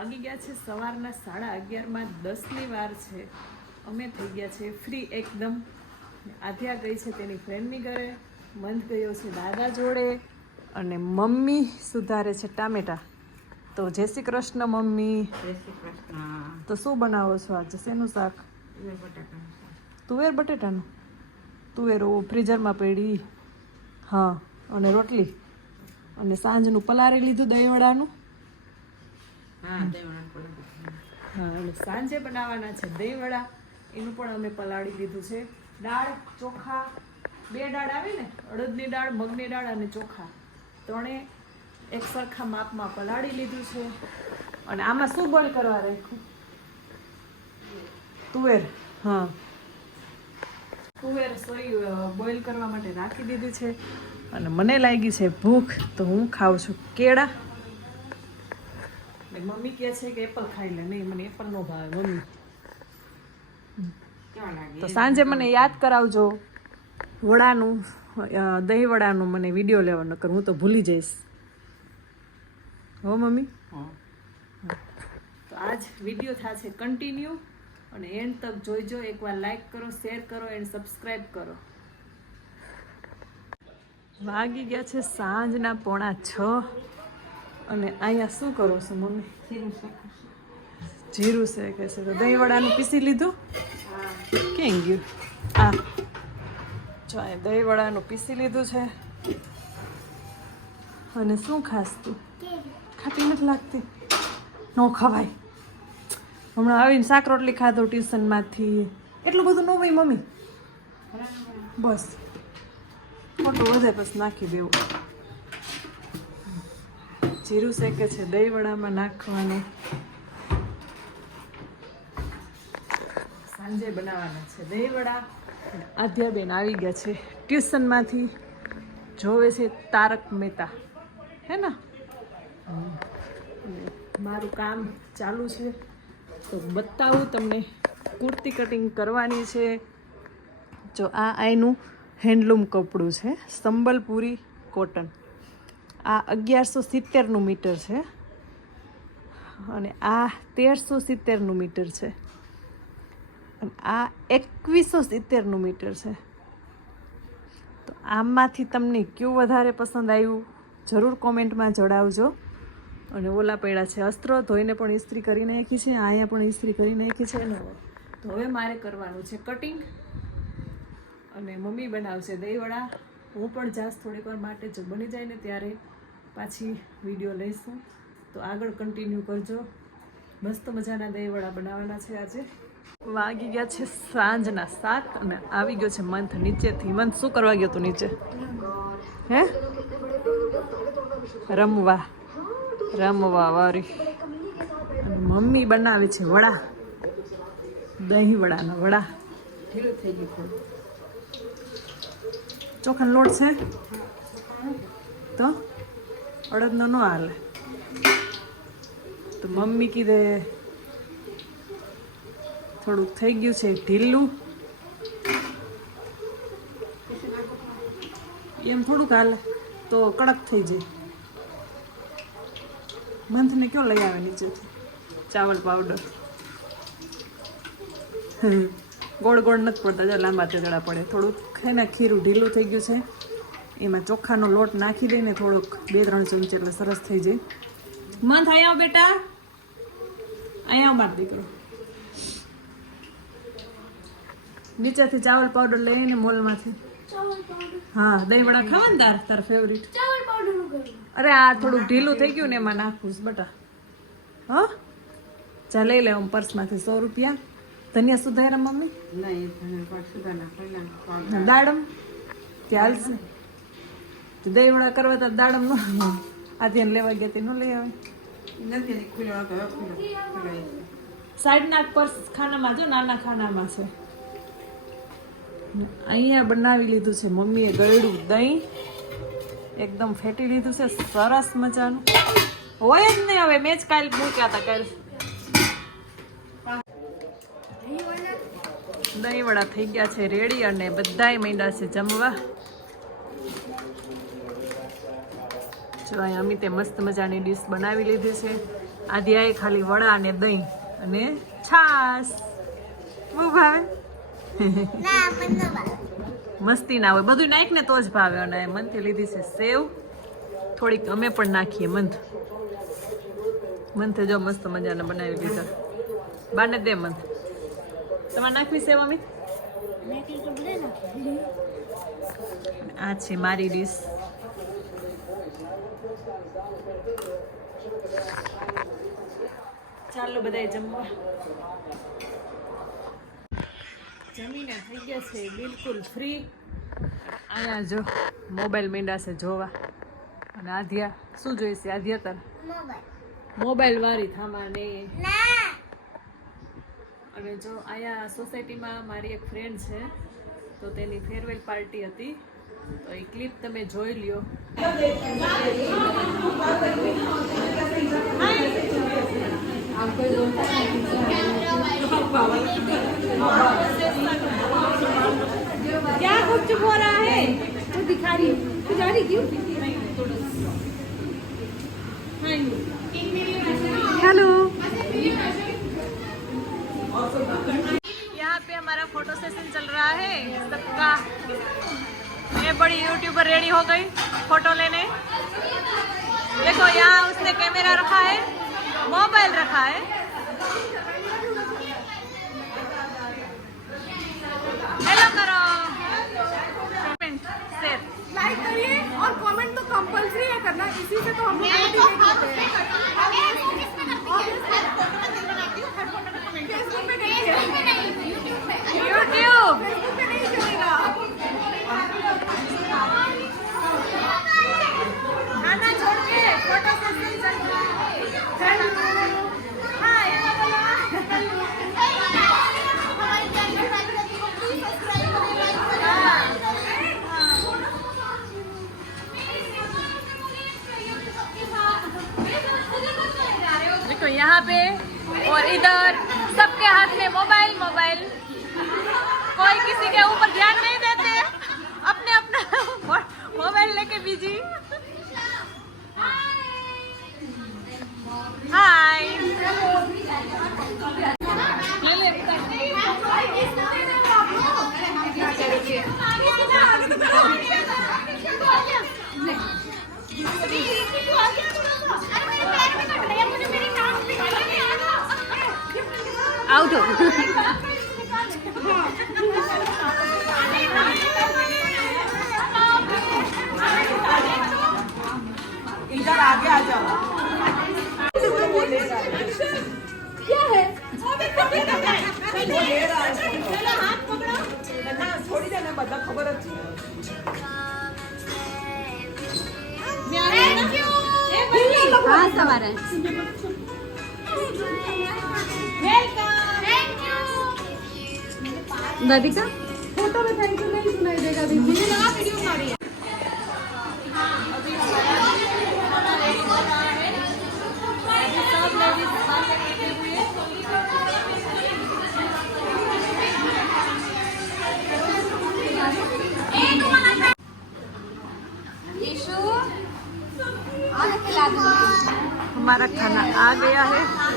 વાગી ગયા છે સવારના સાડા અગિયારમાં દસની વાર છે. અમે થઈ ગયા છે ફ્રી એકદમ. આધ્યા ગઈ છે તેની ફ્રેન્ડની ઘરે મંદ ગયો છે દાદા જોડે અને મમ્મી સુધારે છે ટામેટા. તો જય શ્રી કૃષ્ણ મમ્મી. જય શ્રી કૃષ્ણ. તો શું બનાવો છો આજે? શેનું શાક? તુવેર બટેટાનું? તુવેર ફ્રીઝરમાં પડી. હા અને રોટલી. અને સાંજનું પલારી લીધું દહીંવડાનું. હા અને સાંજે બનાવવાના છે દહીંવડા એનું પણ અમે પલાળી લીધું છે. દાળ ચોખા બે દાળ આવે ને અડદની દાળ મગની દાળ અને ચોખા. ત્રણે એક સરખા માપમાં પલાળી લીધું છે. અને આમાં શું બોઇલ કરવા રાખ્યું? તુવેર. હા. તુવેર સોરી બોઇલ કરવા માટે રાખી દીધી છે. અને મને લાગી છે ભૂખ તો હું ખાઉં છું. કેળા. મમ્મી કહે છે કે એપલ ખાઈ લે. નહીં મને એપલ નો ભાવે મમ્મી. તો સાંજે મને યાદ કરાવજો. વડાનું દહીં વડાનું મને વીડિયો લેવાનો કર. હું તો ભૂલી જઈશ. હો મમ્મી? તો આજ વીડિયો થશે કન્ટિન્યુ અને એન્ડ તક જોઈજો. એકવાર લાઈક કરો શેર કરો એન્ડ સબસ્ક્રાઈબ કરો. વાગી ગયા છે સાંજના પોણા છ. અને અહીંયા શું કરો છો મમ્મી? શીરું શાક. જીરું શેકે છે તો દહીં વડાનું પીસી લીધું? કેમ ગયું? આ. જો અહીંયા દહીં વડાનું પીસી લીધું છે. અને શું ખાસ તું? ખાટી નથી લાગતી? ન ખવાય. હમણાં આવીને શાક રોટલી ખાધો ટ્યુશનમાંથી. એટલું બધું ન હોય મમ્મી? બસ. ખોટું વધે બસ નાખી દેવું. જીરું શેકે છે દહીં વડામાં નાખવાનું. સાંજે બનાવવાના છે દહીં વડા આધ્યાબેન આવી ગયા છે ટ્યુશનમાંથી. જોવે છે તારક મહેતા. હે ને? મારું કામ ચાલુ છે. તો બતાવું તમને કુર્તી કટિંગ કરવાની છે. જો આ આઈનું હેન્ડલૂમ કપડું છે, સંબલપુરી કોટન. આ અગિયારસો સિત્તેરનું મીટર છે. અને આ તેરસો સિત્તેરનું મીટર છે. અને આ એકવીસો સિત્તેરનું મીટર છે. તો આમાંથી તમને કયું વધારે પસંદ આવ્યું જરૂર કોમેન્ટમાં જણાવજો. અને ઓલા પૈડા છે અસ્ત્રો, ધોઈને પણ ઇસ્ત્રી કરી નાખી છે, અહીંયા પણ ઇસ્ત્રી કરી નાખી છે. ને તો હવે મારે કરવાનું છે કટિંગ અને મમ્મી બનાવશે દહીંવડા. હું પણ જાસ થોડીક વાર માટે જ બની જાય ને ત્યારે. પાછી વીડિયો લઈશું. તો આગળ કન્ટિન્યુ કરજો. મસ્ત મજાના દહીંવડા બનાવવાના છે આજે. વાગી ગયા છે સાંજના સાત અને આવી ગયો છે મંથ નીચેથી. મંથ શું કરવા ગયો તું નીચે? હે? રમવા. રમવા વારી. મમ્મી બનાવે છે વડા. દહીં વડાના વડા. ચોખાનો લોટ છે? તો? અડદનો ન હાલે તો મમ્મી કીધે થોડુંક થઈ ગયું છે, ઢીલું. એમ થોડુંક હાલે, તો કડક થઈ જાય. મંથને કયો લઈ આવે નીચેથી? ચાવલ પાવડર ગોળ ગોળ નથી પડતા, જો લાંબા તેજડા પડે. થોડુંક છે ખીરું ઢીલું થઈ ગયું છે. એમાં ચોખાનો લોટ નાખી દઈને થોડુંક બે ત્રણ ચમચી એટલે સરસ થઈ જાય. મન થાય આવ બેટા. અહીંયા માર દીકરો. નીચેથી ચાવલ પાવડર લઈને મોલમાંથી. હા દહીં વડા ખાવા ને તાર તાર ફેવરિટ અરે આ થોડુંક ઢીલું થઈ ગયું ને એમાં નાખું બટા. હા? ચા લઈ લે પર્સમાંથી સો રૂપિયા. ધનિયા સુધારા મમ્મી. દાડમ? કે હાલશે તો દહીં વડા કરવા તો દાડમ ન આધ્યાન લેવા ગયા તે ન લઈ આવે. નથી છે. સાઈડના પર્સ ખાનામાં જો નાના ખાનામાં છે. અહીંયા બનાવી લીધું છે મમ્મીએ ગળ્યું દહીં. એકદમ ફેટી લીધું છે સરસ મજાનું. હોય જ નહીં હવે મેં જ કાલ મૂક્યા હતા કાલ. દહીં વડા થઈ ગયા છે રેડી અને બધાય માંડ્યા છે જમવા. જો અહીં અમિતે મસ્ત મજાની ડીશ બનાવી લીધી છે. આદિયાએ ખાલી વડા અને દહીં અને છાસ બહુ ભાવે? મસ્તી ના હોય. બધું નાખ ને તો જ ભાવે. અને મનથી લીધી છે સેવ. થોડીક અમે પણ નાખીએ મંથ. મંથે જો મસ્ત મજાના બનાવી લીધા. બાને દે મંથ. તમારે નાખવી સેવ અમિત? આ છે મારી ડીશ. ચાલો બધાય જમવા. જમીને થઈ ગયા છે બિલકુલ ફ્રી અહીંયા જો મોબાઈલ મીંડાશે જોવા. અને આધ્યા, શું જોઈશે આધ્યા તાર મોબાઈલ વાળી થામાને. અને જો અહીંયા સોસાયટીમાં મારી એક ફ્રેન્ડ છે, તો તેની ફેરવેલ પાર્ટી હતી. તો એ ક્લિપ તમે જોઈ લ્યો. क्या कुछ चुप हो रहा है? वो दिखा रही तू जा रही क्यों? हेलो। यहाँ पे हमारा फ़ोटो सेशन चल रहा है। सबका बड़ी यूट्यूबर रेडी हो गई फ़ोटो लेने। देखो, यहाँ उसने कैमरा रखा है मोबाइल रखा है। हेलो करो शेयर लाइक करिए और कमेंट तो कंपलसरी है करना, इसी से तो हम ઉઠો इधर आगे आ जाओ क्या है थोड़ी देर में बदला खबर अच्छी हाँ सवार है दादिका फ़ोटो में थैंक यू नहीं सुनाई देगा दीदी। मुझे लगा वीडियो बना रही है। हमारा खाना आ गया है।